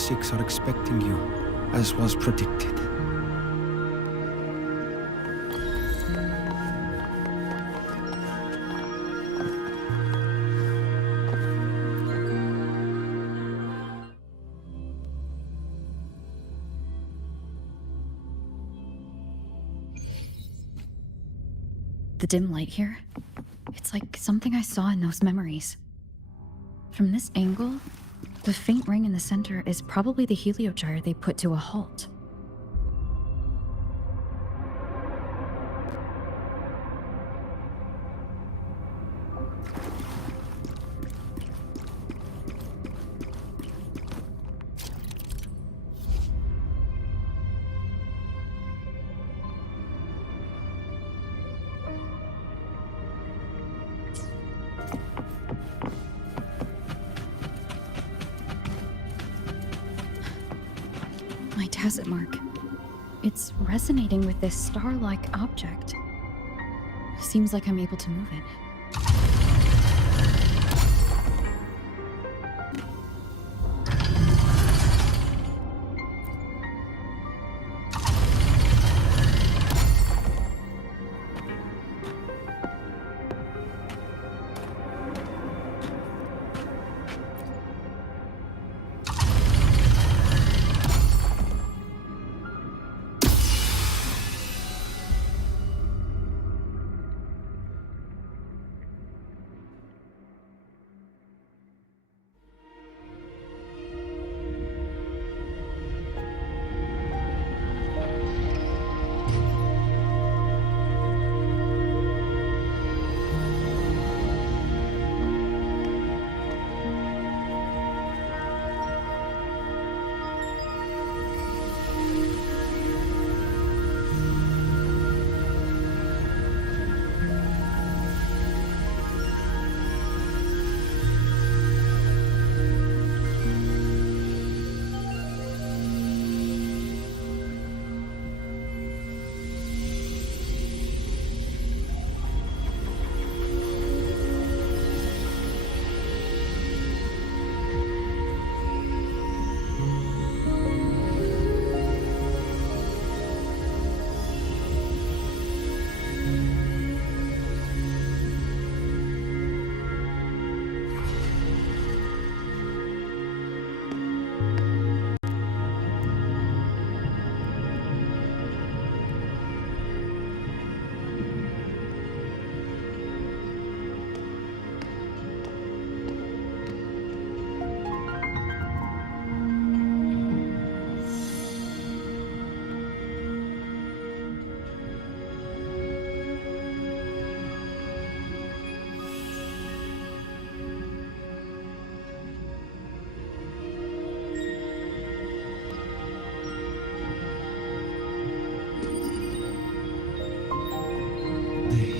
six are expecting you, as was predicted. The dim light here, it's like something I saw in those memories. From this angle, the faint ring in the center is probably the heliogyre they put to a halt. My tacit mark. It's resonating with this star-like object. Seems like I'm able to move it.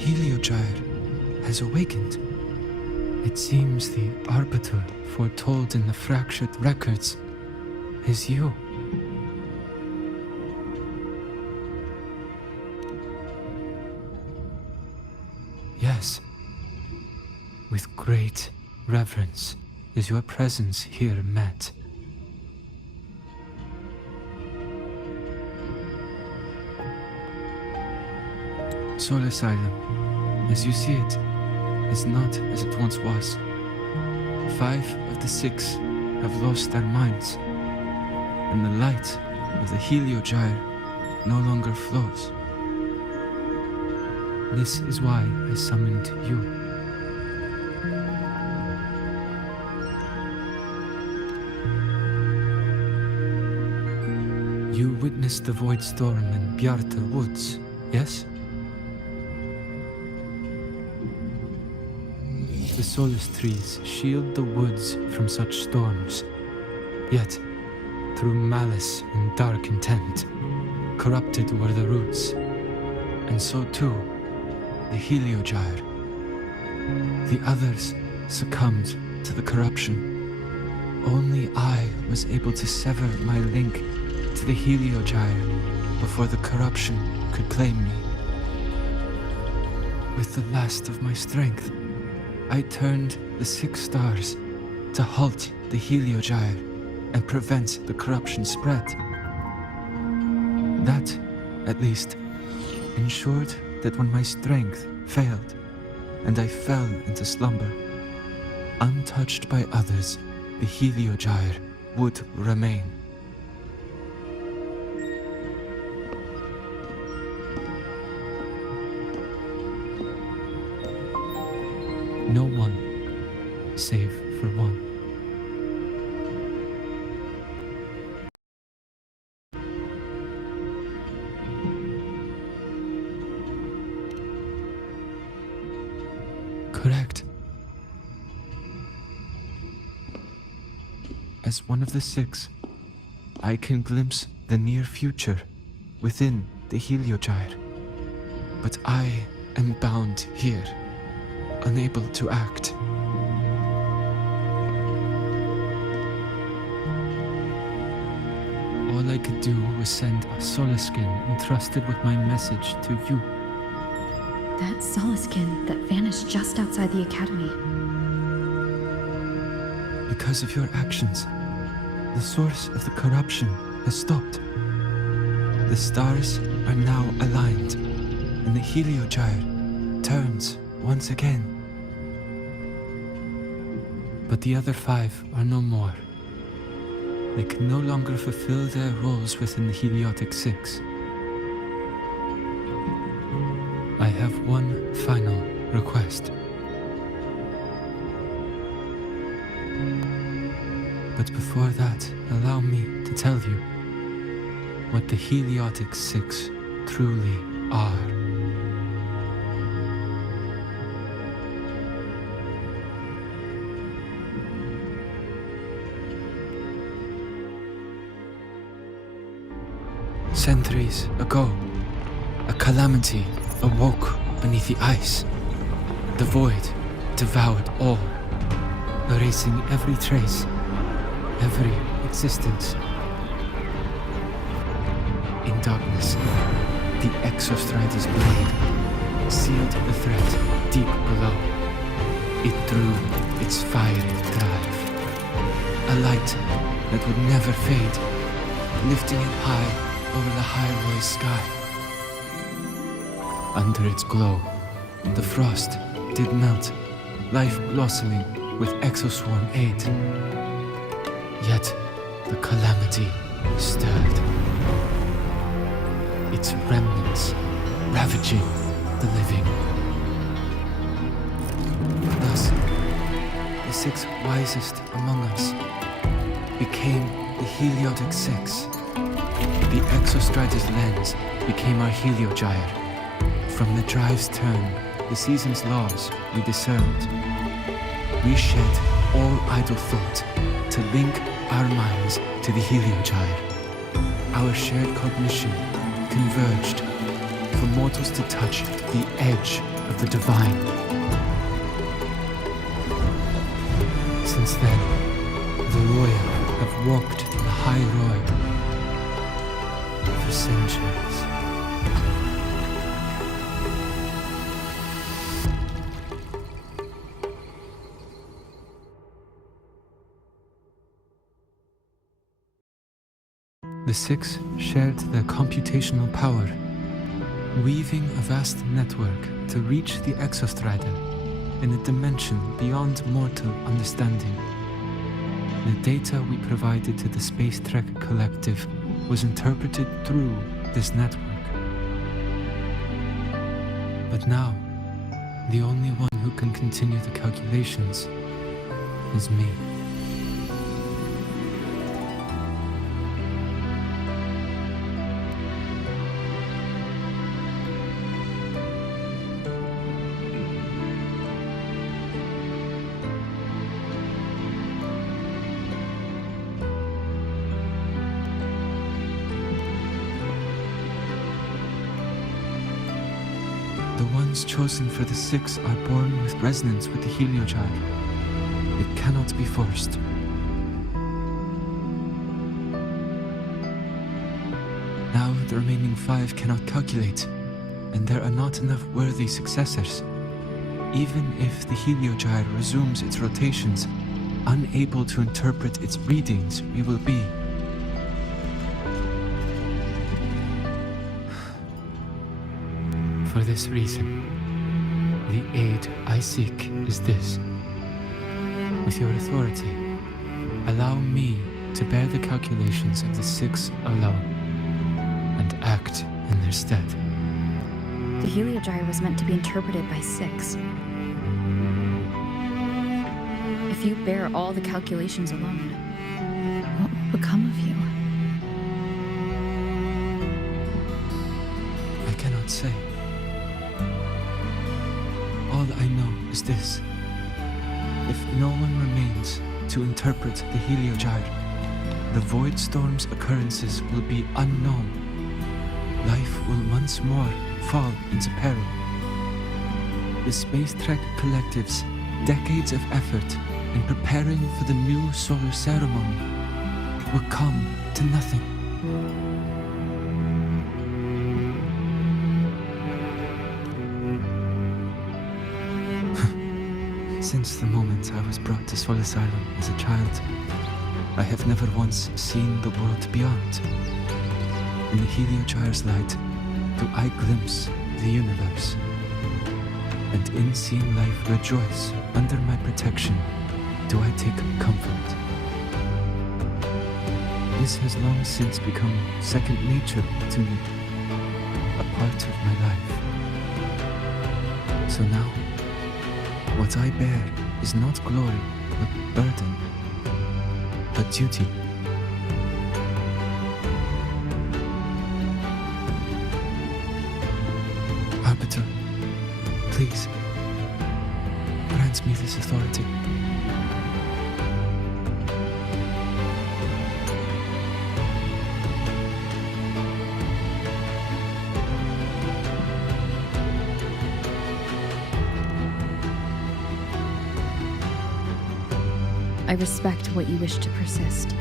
Heliogyre has awakened. It seems the arbiter foretold in the fractured records is you. Yes, with great reverence is your presence here met. Soul Asylum, as you see it, is not as it once was. 5 of the 6 have lost their minds, and the light of the heliogyre no longer flows. This is why I summoned you. You witnessed the void storm in Bjarta Woods, yes? The solace trees shield the woods from such storms, yet, through malice and dark intent, corrupted were the roots, and so too, the heliogyre. The others succumbed to the corruption. Only I was able to sever my link to the heliogyre before the corruption could claim me. With the last of my strength, I turned the 6 stars to halt the heliogyre and prevent the corruption spread. That, at least, ensured that when my strength failed and I fell into slumber, untouched by others, the Heliogyre would remain. No one, save for one. Correct. As one of the six, I can glimpse the near future within the Heliogyre. But I am bound here, unable to act. All I could do was send a Solaskin entrusted with my message to you. That Solaskin that vanished just outside the academy. Because of your actions, the source of the corruption has stopped. The stars are now aligned, and the Heliogyre turns once again. But the other five are no more. They can no longer fulfill their roles within the Heliotic Six. I have one final request. But before that, allow me to tell you what the Heliotic Six truly are. Centuries ago, a calamity awoke beneath the ice. The void devoured all, erasing every trace, every existence. In darkness, the Exostrider's blade sealed the threat deep below. It drew its fiery drive, a light that would never fade, lifting it high over the Hyrule sky. Under its glow, the frost did melt, life blossoming with Exoswarm aid. Yet the calamity stirred, its remnants ravaging the living. Thus, the six wisest among us became the Heliotic Six. The Exostrider's lens became our Heliogyre. From the drive's turn, the season's laws we discerned. We shed all idle thought to link our minds to the Heliogyre. Our shared cognition converged for mortals to touch the edge of the divine. Since then, the royal have walked the high road for centuries. The six shared their computational power, weaving a vast network to reach the Exostrider in a dimension beyond mortal understanding. The data we provided to the Space Trek Collective was interpreted through this network. But now, the only one who can continue the calculations is me. The ones chosen for the six are born with resonance with the Heliogyre. It cannot be forced. Now the remaining five cannot calculate, and there are not enough worthy successors. Even if the Heliogyre resumes its rotations, unable to interpret its readings we will be. For this reason, the aid I seek is this. With your authority, allow me to bear the calculations of the six alone, and act in their stead. The Heliogyre was meant to be interpreted by six. If you bear all the calculations alone, what will become of you? I cannot say. All I know is this. If no one remains to interpret the Heliogyre, the Void Storm's occurrences will be unknown. Life will once more fall into peril. The Space Trek Collective's decades of effort in preparing for the new solar ceremony will come to nothing. Since the moment I was brought to Sol Asylum as a child, I have never once seen the world beyond. In the Heliogyre's light, do I glimpse the universe. And in seeing life rejoice under my protection, do I take comfort. This has long since become second nature to me, a part of my life. So now, what I bear is not glory, but burden, but duty. Arbiter, please, grant me this authority. I respect what you wish to persist.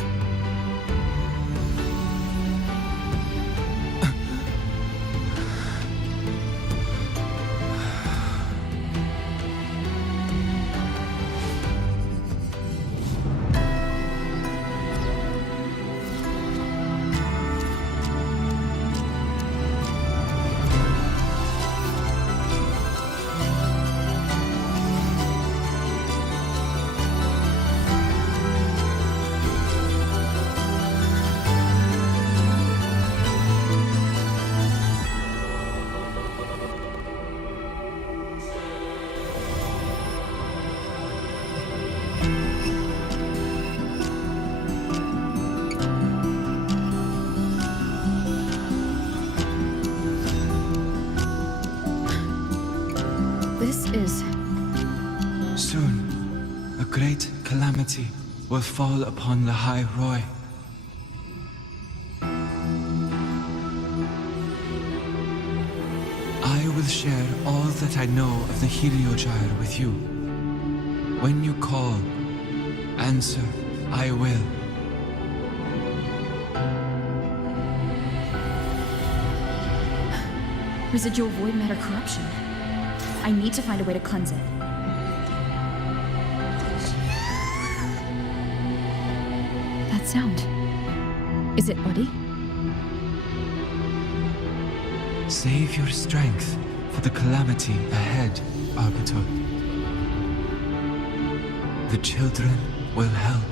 Soon, a great calamity will fall upon the High Roy. I will share all that I know of the Heliogyre with you. When you call, answer, I will. Residual void matter corruption. I need to find a way to cleanse it. That sound. Is it Buddy? Save your strength for the calamity ahead, Arbiter. The children will help.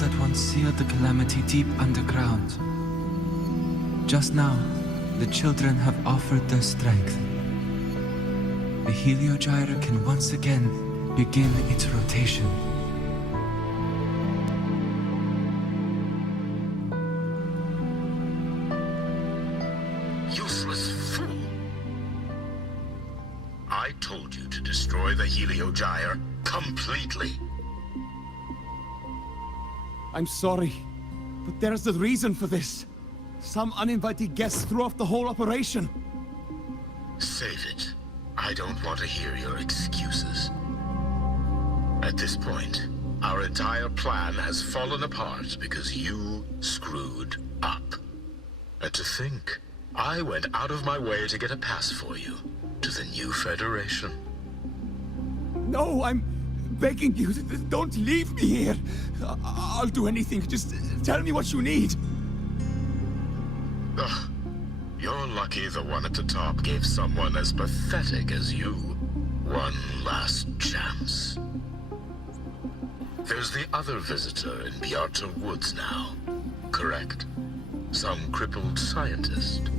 that once sealed the calamity deep underground. Just now, the children have offered their strength. The heliogyre can once again begin its rotation. Useless fool! I told you to destroy the heliogyre completely. I'm sorry, but there's a reason for this. Some uninvited guests threw off the whole operation. Save it. I don't want to hear your excuses. At this point, our entire plan has fallen apart because you screwed up. And to think, I went out of my way to get a pass for you to the new Federation. No, I'm begging you, don't leave me here. I'll do anything, just tell me what you need. Ugh. You're lucky the one at the top gave someone as pathetic as you one last chance. There's the other visitor in Beata Woods now, correct? Some crippled scientist.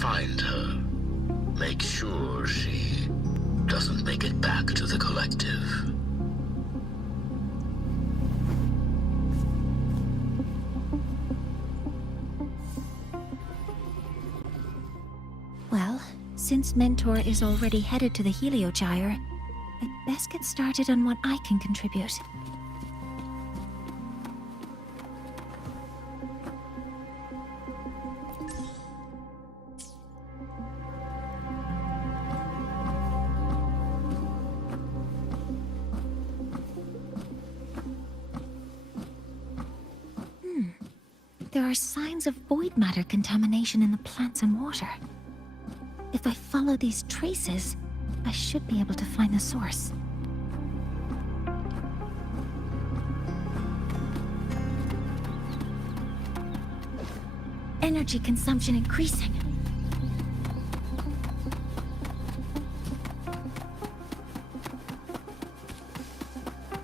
Find her. Make sure she doesn't make it back to the collective. Well, since Mentor is already headed to the heliogyre, I'd best get started on what I can contribute. There are signs of void matter contamination in the plants and water. If I follow these traces, I should be able to find the source. Energy consumption increasing.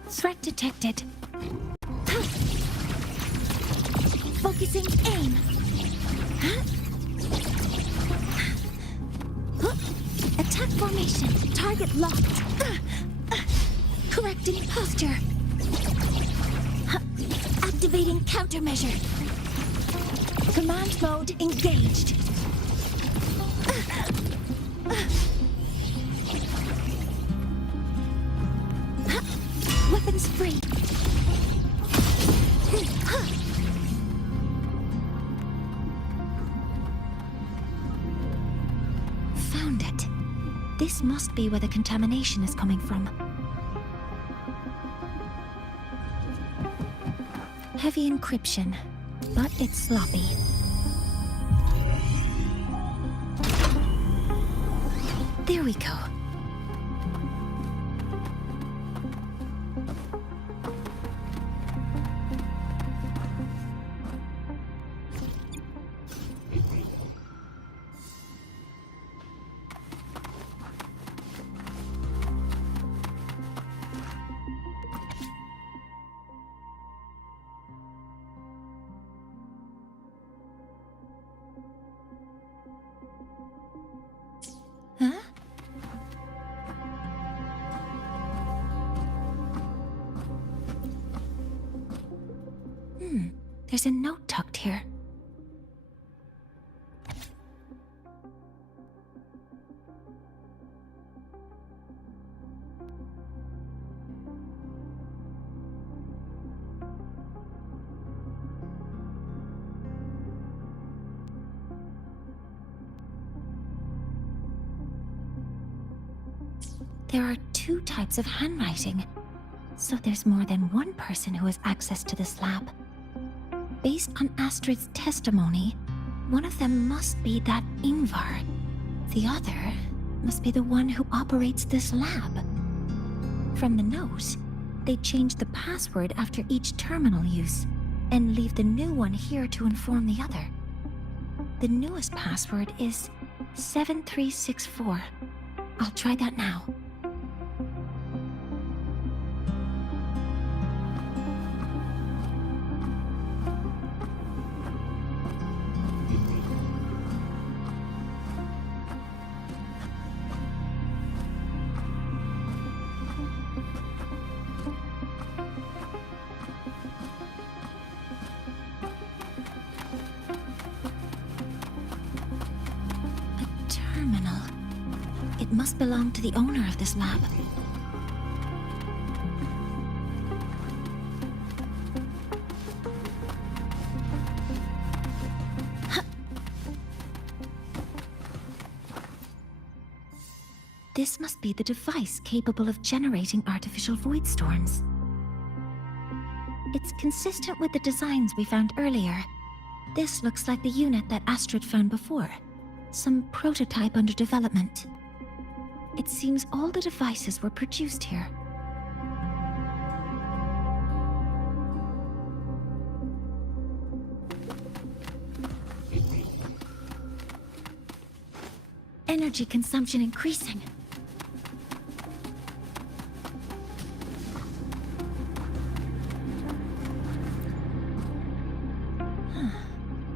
Threat detected. Focusing aim. Attack formation. Target locked. Correcting posture. Activating countermeasure. Command mode engaged. Weapons free. Found it. This must be where the contamination is coming from. Heavy encryption, but it's sloppy. There we go. Huh? There's a note tucked here. There are two types of handwriting, so there's more than one person who has access to this lab. Based on Astrid's testimony, one of them must be that Ingvar. The other must be the one who operates this lab. From the note, they change the password after each terminal use, and leave the new one here to inform the other. The newest password is 7364. I'll try that now. must belong to the owner of this lab. This must be the device capable of generating artificial void storms. It's consistent with the designs we found earlier. This looks like the unit that Astrid found before. Some prototype under development. It seems all the devices were produced here. Energy consumption increasing.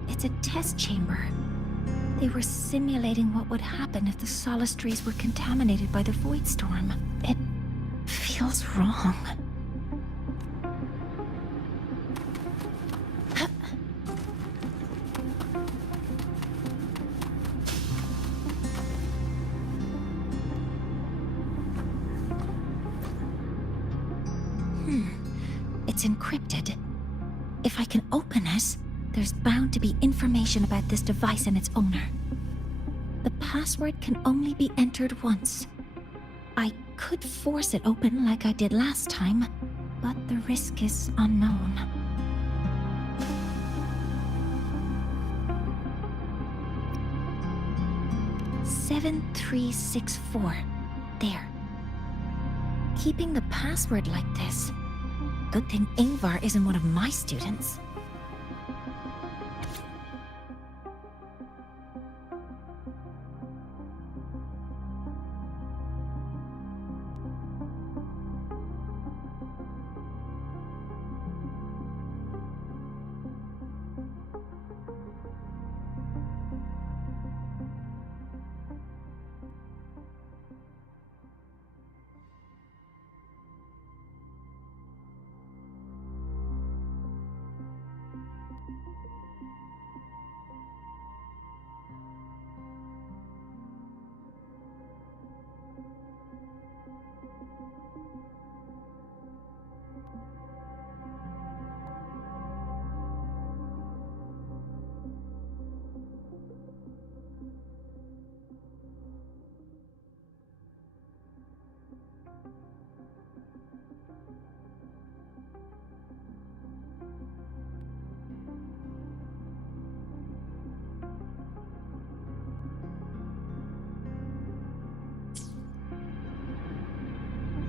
It's a test chamber. They were simulating what would happen if the Solace trees were contaminated by the Void Storm. It feels wrong. It's encrypted. If I can open it, there's bound to be information about this device and its owner. The password can only be entered once. I could force it open like I did last time, but the risk is unknown. "7364. There. Keeping the password like this. Good thing Ingvar isn't one of my students.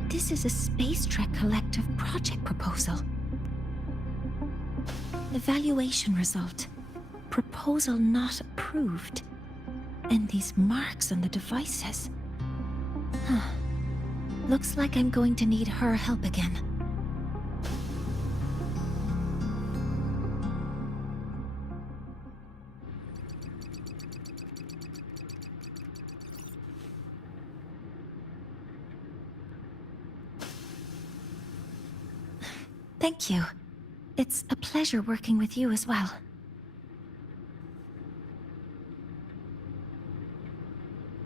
This is a Space Trek Collective project proposal. Evaluation result. Proposal not approved. And these marks on the devices. Looks like I'm going to need her help again. Thank you. It's a pleasure working with you as well.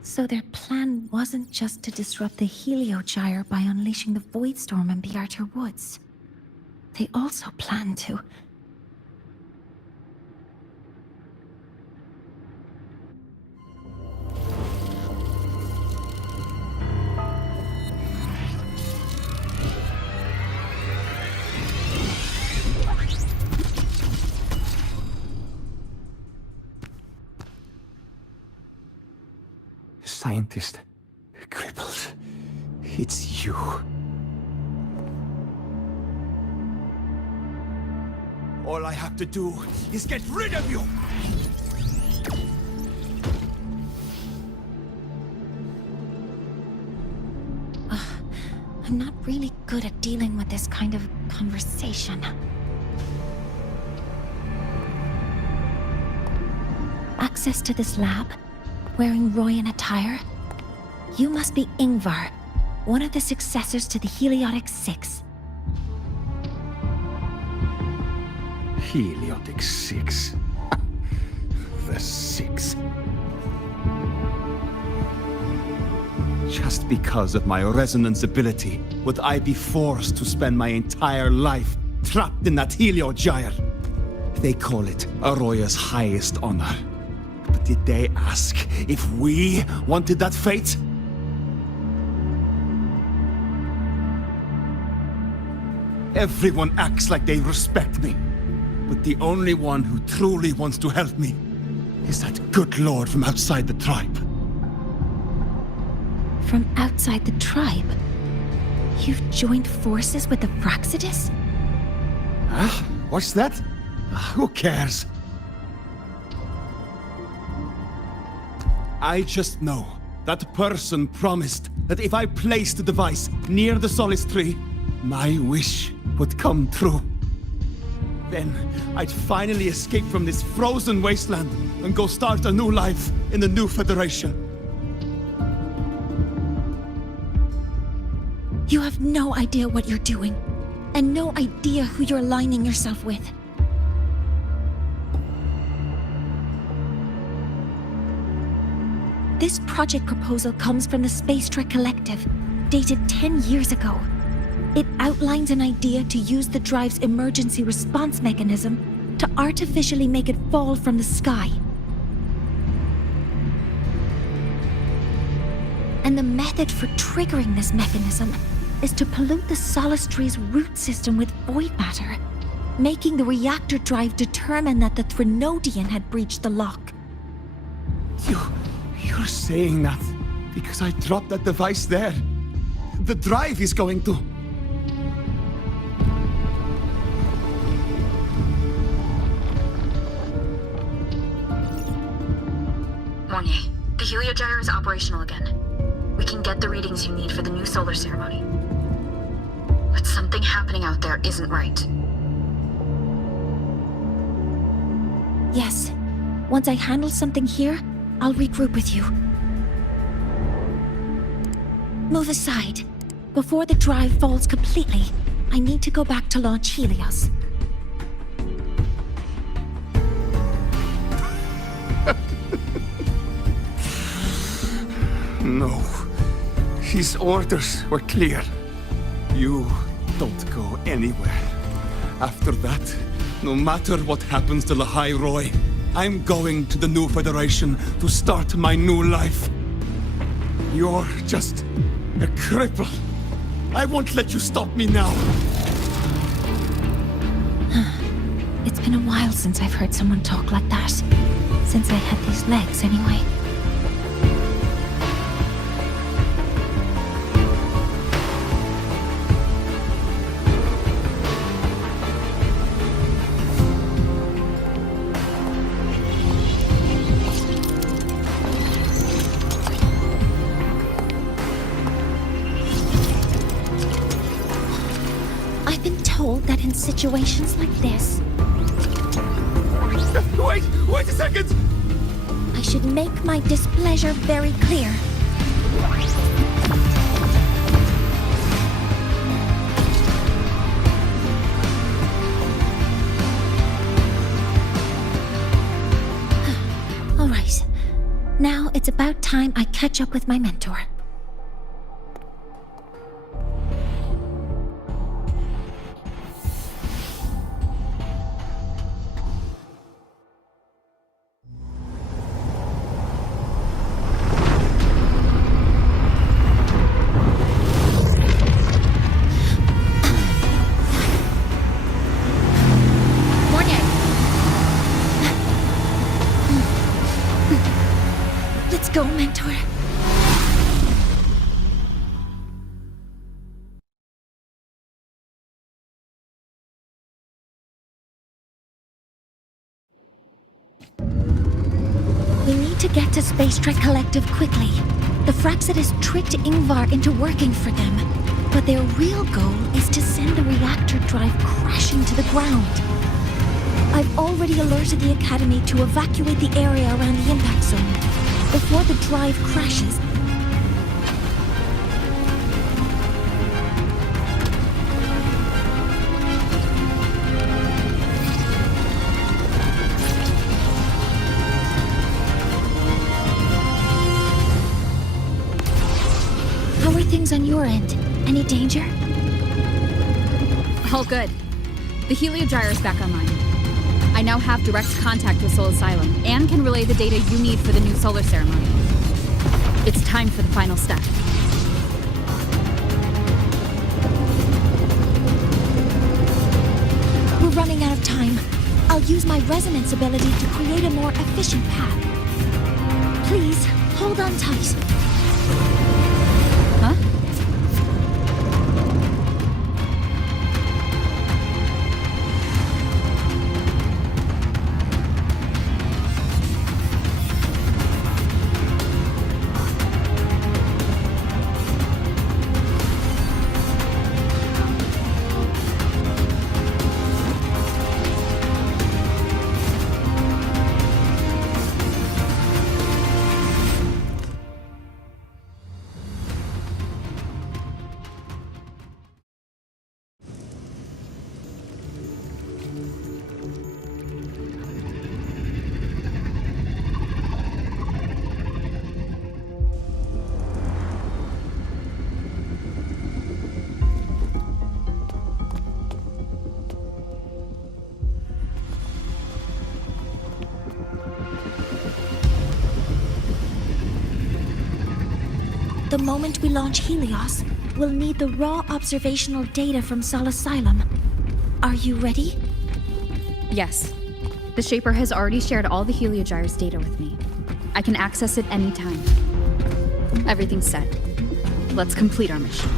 So their plan wasn't just to disrupt the Heliogyre by unleashing the Void Storm in the Outer Woods. They also planned to... Scientist, crippled. It's you. All I have to do is get rid of you! I'm not really good at dealing with this kind of conversation. Access to this lab? Wearing Royan attire? You must be Ingvar, one of the successors to the Heliotic Six. Heliotic Six. The Six. Just because of my resonance ability, would I be forced to spend my entire life trapped in that Heliogyre? They call it Aroya's highest honor. But did they ask if we wanted that fate? Everyone acts like they respect me. But the only one who truly wants to help me is that good lord from outside the tribe. From outside the tribe? You've joined forces with the Fraxidus? Huh? What's that? Who cares? I just know that person promised that if I placed the device near the Solace Tree, my wish would come true. Then I'd finally escape from this frozen wasteland and go start a new life in the new Federation. You have no idea what you're doing, and no idea who you're aligning yourself with. This project proposal comes from the Space Trek Collective, dated 10 years ago. It outlines an idea to use the drive's emergency response mechanism to artificially make it fall from the sky. And the method for triggering this mechanism is to pollute the Solace Tree's root system with void matter, making the reactor drive determine that the Threnodian had breached the lock. You're saying that because I dropped that device there. The drive is going to... Mornier, the Heliogyre is operational again. We can get the readings you need for the new solar ceremony. But something happening out there isn't right. Yes. Once I handle something here, I'll regroup with you. Move aside. Before the drive falls completely, I need to go back to launch Helios. No. His orders were clear. You don't go anywhere. After that, no matter what happens to Lahai Roy, I'm going to the new Federation to start my new life. You're just a cripple. I won't let you stop me now. It's been a while since I've heard someone talk like that. Since I had these legs, anyway. I've been told that in situations like this, Wait a second! I should make my displeasure very clear. All right. Now it's about time I catch up with my mentor. Let's go, mentor. We need to get to Space Trek Collective quickly. The Fraxidus tricked Ingvar into working for them, but their real goal is to send the reactor drive crashing to the ground. I've already alerted the Academy to evacuate the area around the impact zone before the drive crashes. things on your end? Any danger? All good. The heliogyre is back online. I now have direct contact with Soul Asylum and can relay the data you need for the new solar ceremony. It's time for the final step. We're running out of time. I'll use my resonance ability to create a more efficient path. Please, hold on tight. Huh? The moment we launch Helios, we'll need the raw observational data from Sol Asylum. Are you ready? Yes. The Shaper has already shared all the heliogyre's data with me. I can access it anytime. Everything's set. Let's complete our mission.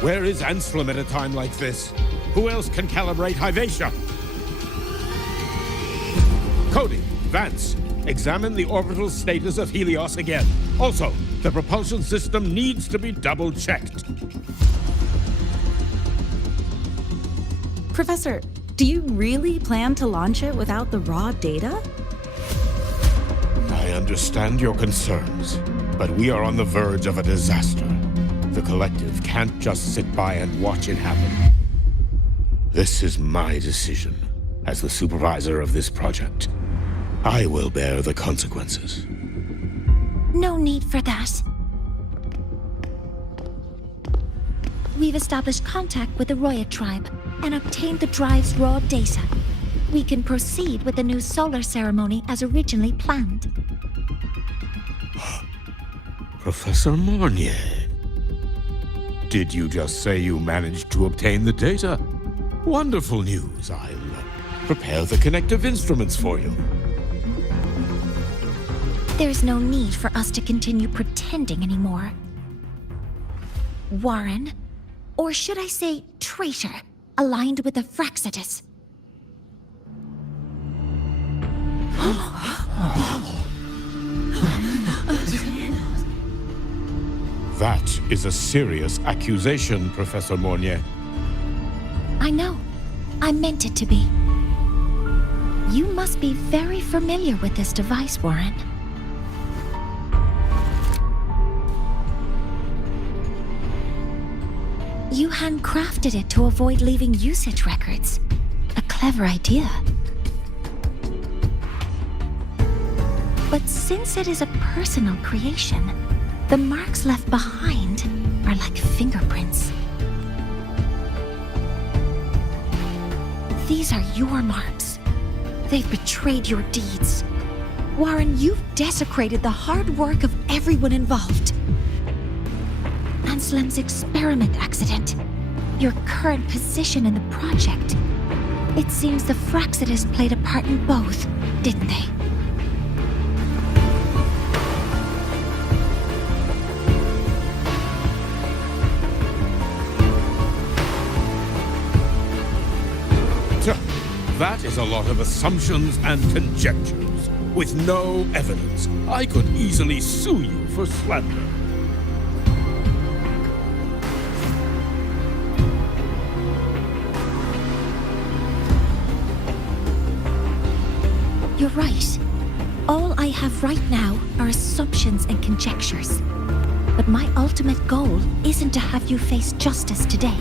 Where is Anselm at a time like this? Who else can calibrate Hyvatia? Cody, Vance, examine the orbital status of Helios again. Also, the propulsion system needs to be double-checked. Professor, do you really plan to launch it without the raw data? I understand your concerns, but we are on the verge of a disaster. The Collective can't just sit by and watch it happen. This is my decision as the supervisor of this project. I will bear the consequences. No need for that. We've established contact with the Roya tribe and obtained the drive's raw data. We can proceed with the new solar ceremony as originally planned. Professor Mornier, did you just say you managed to obtain the data? Wonderful news. I'll prepare the connective instruments for you. There's no need for us to continue pretending anymore. Warren, or should I say traitor, aligned with the Fraxitus. That is a serious accusation, Professor Mornier. I know. I meant it to be. You must be very familiar with this device, Warren. You handcrafted it to avoid leaving usage records. A clever idea. But since it is a personal creation, the marks left behind are like fingerprints. These are your marks. They've betrayed your deeds. Warren, you've desecrated the hard work of everyone involved. Anselm's experiment accident, your current position in the project. It seems the Fraxitus played a part in both, didn't they? That is a lot of assumptions and conjectures, with no evidence. I could easily sue you for slander. right. All I have right now are assumptions and conjectures. But my ultimate goal isn't to have you face justice today.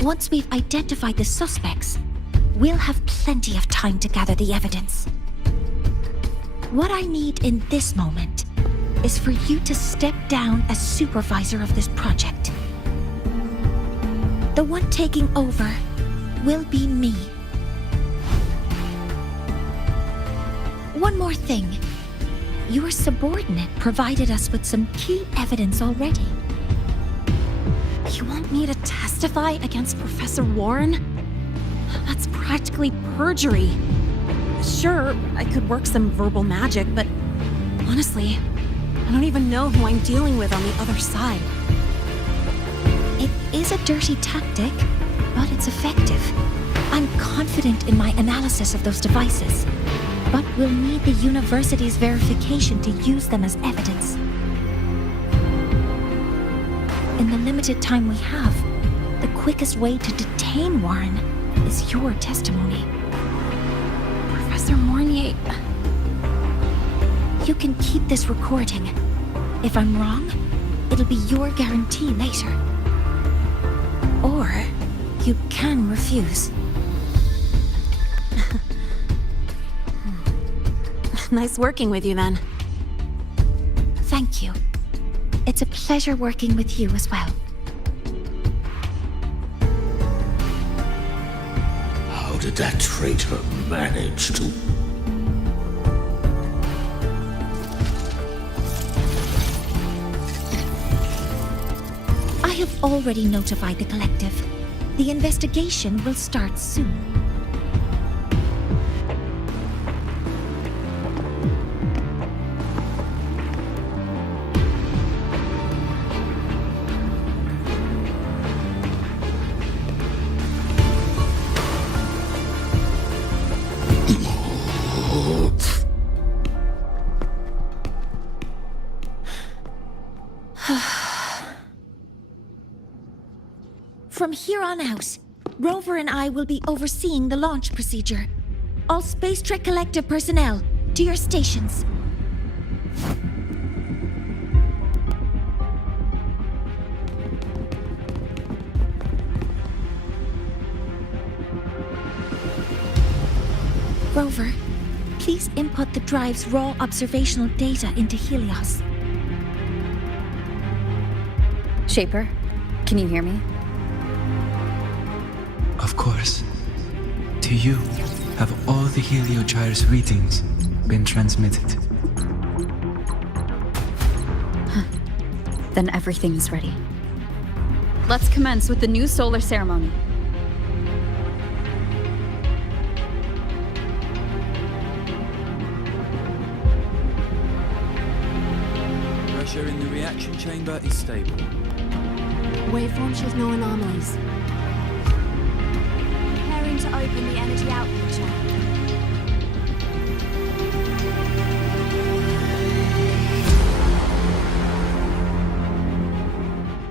Once we've identified the suspects, we'll have plenty of time to gather the evidence. What I need in this moment is for you to step down as supervisor of this project. The one taking over will be me. One more thing. Your subordinate provided us with some key evidence already. You want me to testify against Professor Warren? That's practically perjury. Sure, I could work some verbal magic, but honestly, I don't even know who I'm dealing with on the other side. It is a dirty tactic, but it's effective. I'm confident in my analysis of those devices, but we'll need the university's verification to use them as evidence. In the limited time we have, the quickest way to detain Warren is your testimony. Professor Mornier... You can keep this recording. If I'm wrong, it'll be your guarantee later. Or you can refuse. Nice working with you then. Thank you. It's a pleasure working with you as well. How did that traitor manage to... I have already notified the collective. The investigation will start soon. From here on out, Rover and I will be overseeing the launch procedure. All Space Trek Collective personnel, to your stations. Rover, please input the drive's raw observational data into Helios. Shaper, can you hear me? Of course. To you, have all the Heliogyre's readings been transmitted? Then everything is ready. Let's commence with the new solar ceremony. Pressure in the reaction chamber is stable. Waveform shows no anomalies. Preparing to open the energy output channel.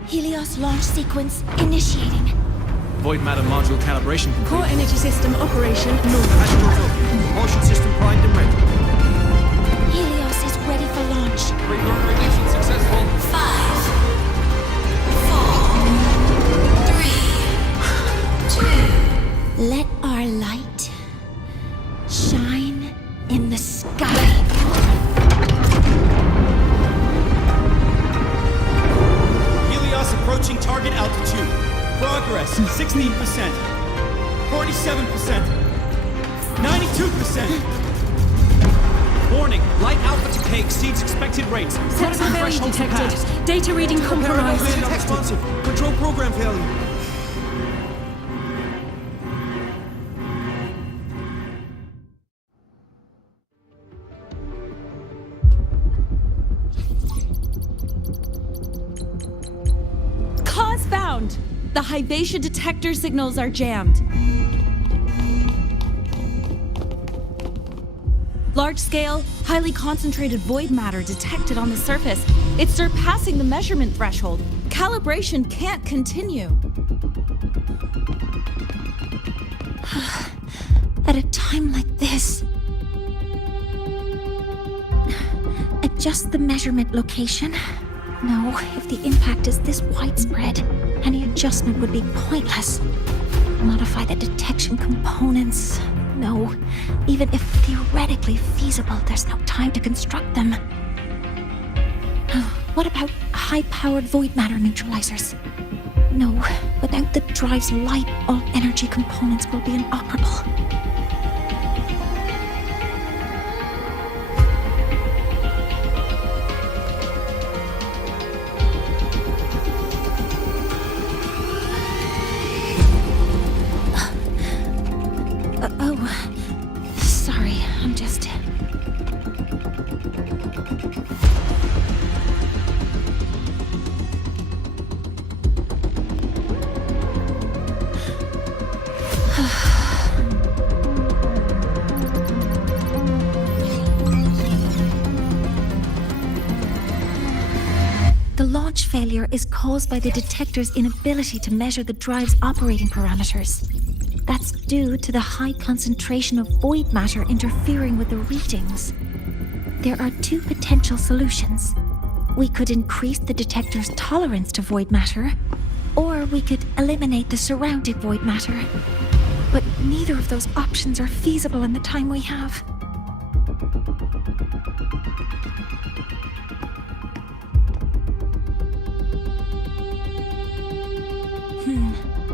Helios launch sequence initiating. Void matter module calibration complete. Core energy system operation normal. Astronauts up. Propulsion system primed and ready. Helios is ready for launch. Rerotor ignition successful. 5, 4, 3, 2. Let our light shine in the sky. Helios approaching target altitude. Progress 16%, 47%, 92%. Warning, light alpha decay exceeds expected rates. Sensor failure Threshold detected. surpassed. Data reading compromised. Responsive. Control program failure. Cause found! The Hyvatia detector signals are jammed. Large-scale, highly concentrated void matter detected on the surface. It's surpassing the measurement threshold. Calibration can't continue. At a time like this. Adjust the measurement location. No, if the impact is this widespread, any adjustment would be pointless. Modify the detection components. No, even if theoretically feasible, there's no time to construct them. What about high-powered void matter neutralizers? No, without the drive's light, all energy components will be inoperable. Sorry, I'm just... The launch failure is caused by the detector's inability to measure the drive's operating parameters. That's due to the high concentration of void matter interfering with the readings. There are two potential solutions. We could increase the detector's tolerance to void matter, or we could eliminate the surrounding void matter. But neither of those options are feasible in the time we have.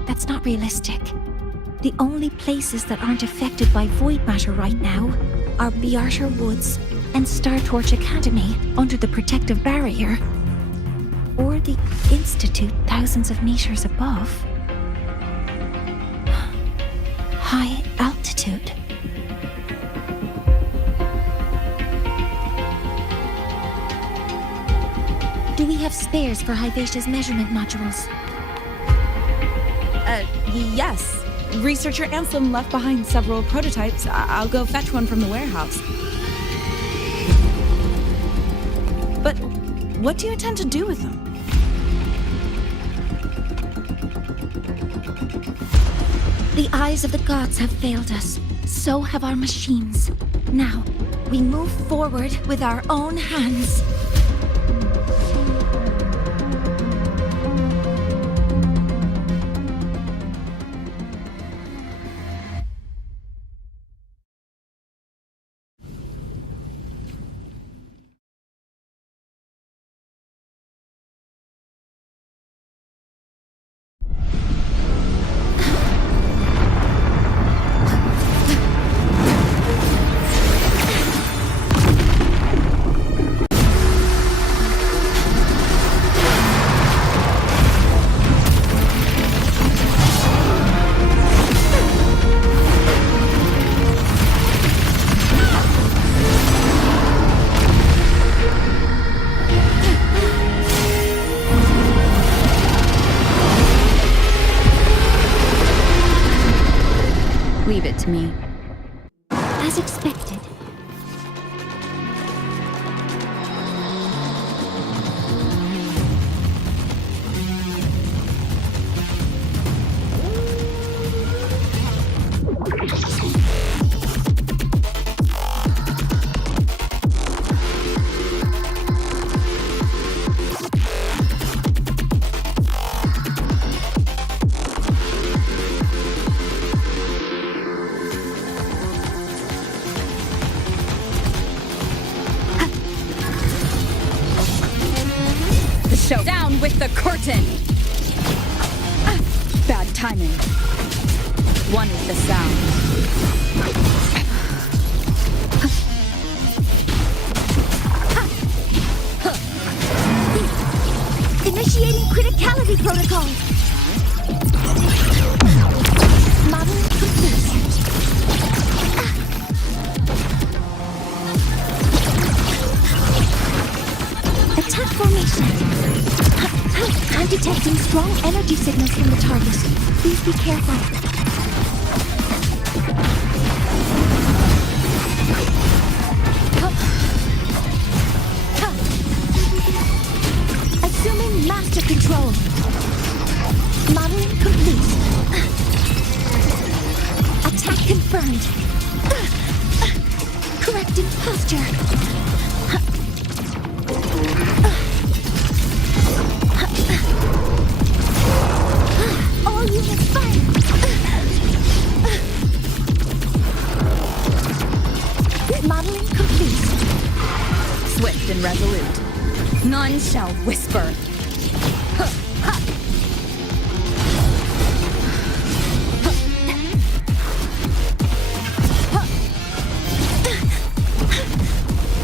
That's not realistic. The only places that aren't affected by void matter right now are Bearter Woods and Star Torch Academy under the protective barrier, or the Institute thousands of meters above. High altitude. Do we have spares for Hivacia's measurement modules? Yes. Researcher Anselm left behind several prototypes. I'll go fetch one from the warehouse. But what do you intend to do with them? The eyes of the gods have failed us. So have our machines. Now, we move forward with our own hands. Leave it to me. As expected. Down with the curtain! Bad timing. One with the sound. Initiating criticality protocol. Model complete. Attack formation. I'm detecting strong energy signals from the target. Please be careful. Assuming master control. Modeling complete. posture. All units fire! Modeling complete. Swift and resolute. None shall whisper.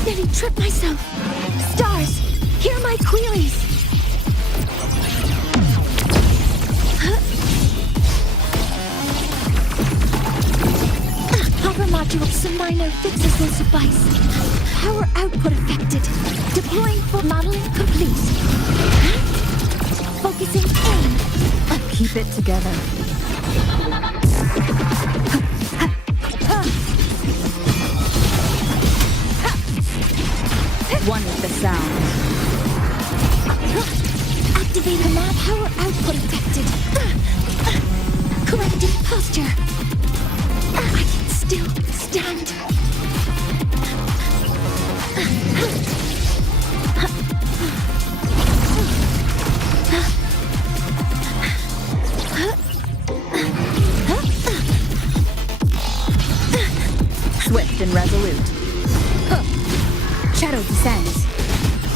Nearly tripped myself. Stars, hear my queries. Hopper module, some minor fixes will suffice. Power output affected. Deploying full modeling complete. Focusing in. Keep it together. One with the sound. Activate command power output affected. Correcting posture. I can still stand. Swift and resolute. Shadow descends.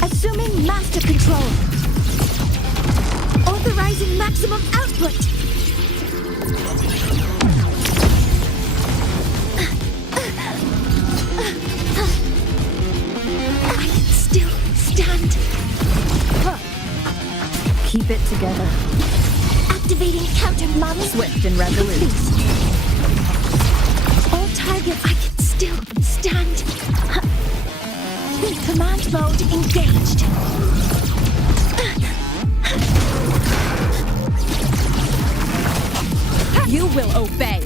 Assuming master control. Authorizing maximum output. I can still stand. Keep it together. Activating counter model. Swift and resolute. All targets, I can still stand. Command mode engaged. You will obey.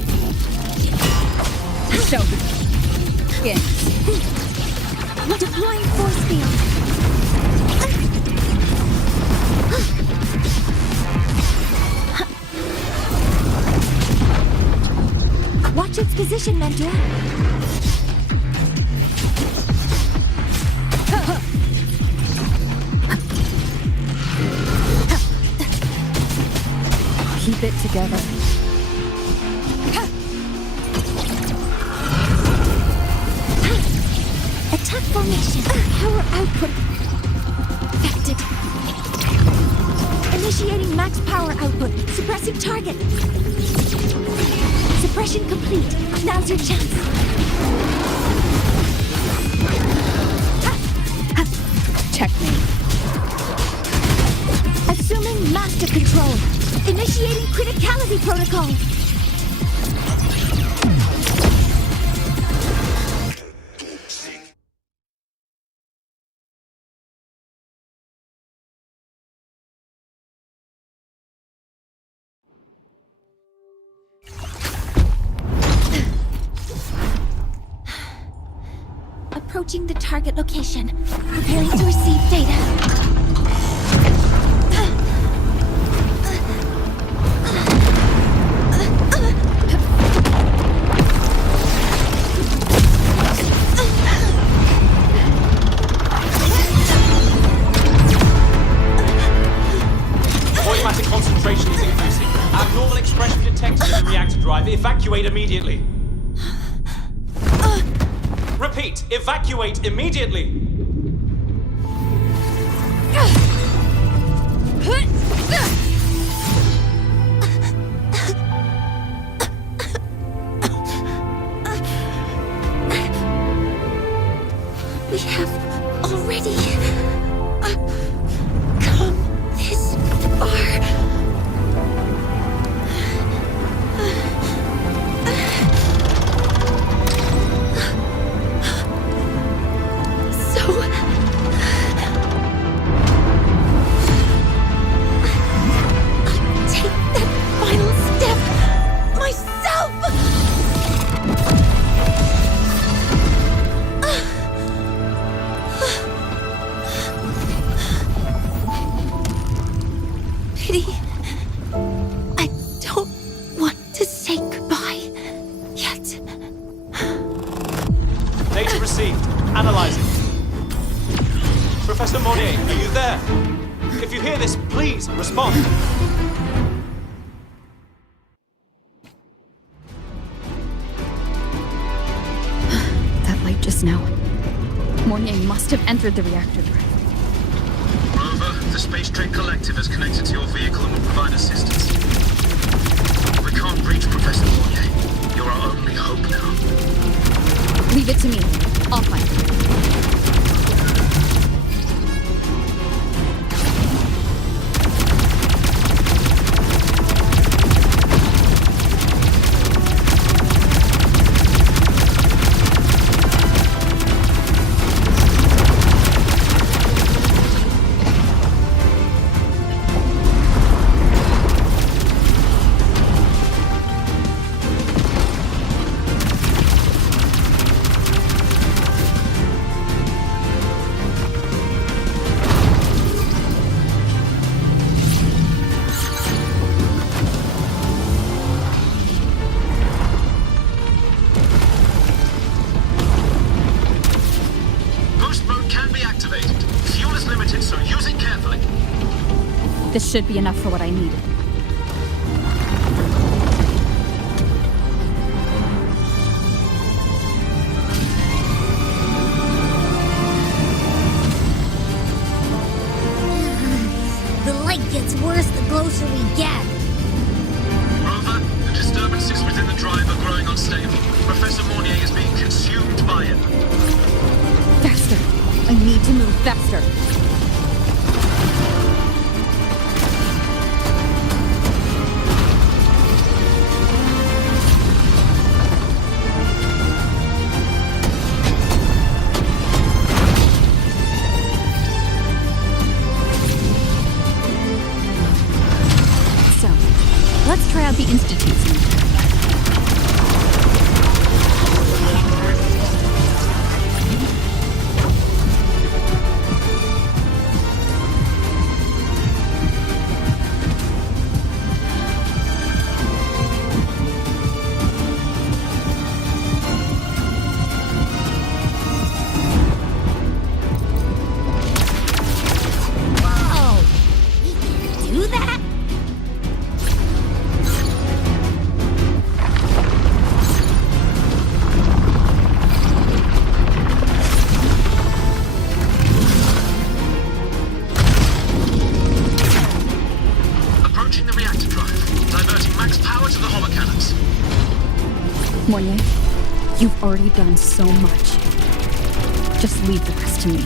Show me. Yes. Deploying force field. Watch its position, Mentor. Keep it together. Attack formation. Power output affected. Initiating max power output. Suppressing target. Suppression complete. Now's your chance. Checkmate. Assuming master control. Initiating criticality protocol. Approaching the target location. Preparing to receive data. Automatic concentration is increasing. Abnormal expression detected in the reactor drive. Evacuate immediately. Repeat, evacuate immediately. We have already come this far. I don't want to say goodbye yet. Data received. Analyze. Professor Monnier, are you there? If you hear this, please respond. That light just now. Mornier must have entered the reactor drive. Rover, the Space Trade Collective has connected to your vehicle and will provide assistance. We can't reach Professor Monnier. You're our only hope now. Leave it to me. I'll find him. This should be enough for what I needed. The light gets worse the closer we get. Rover, the disturbances within the drive are growing unstable. Professor Monnier is being consumed by it. Faster! I need to move faster. Let's try out the Institute soon. Whoa! He can do that? Monnier, you've already done so much. Just leave the rest to me.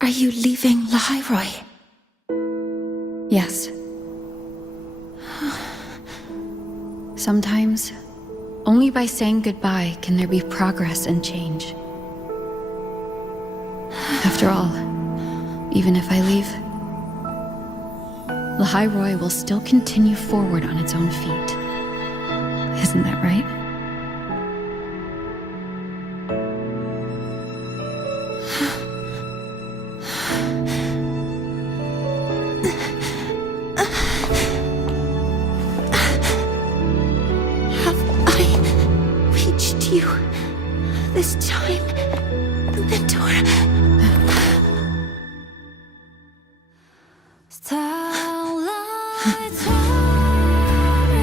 Are you leaving Lahairoi? Yes. Sometimes, only by saying goodbye can there be progress and change. After all, even if I leave, Lahairoi will still continue forward on its own feet. Isn't that right? You this time, Mentor.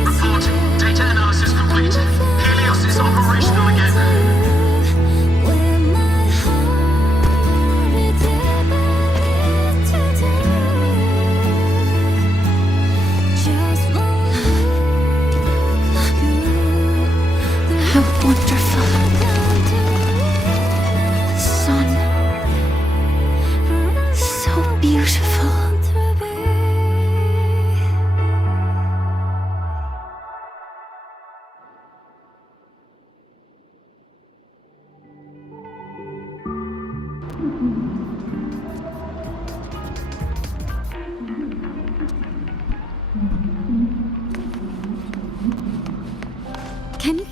Report. Data analysis complete. Helios is operational again. How wonderful.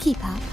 Keep up.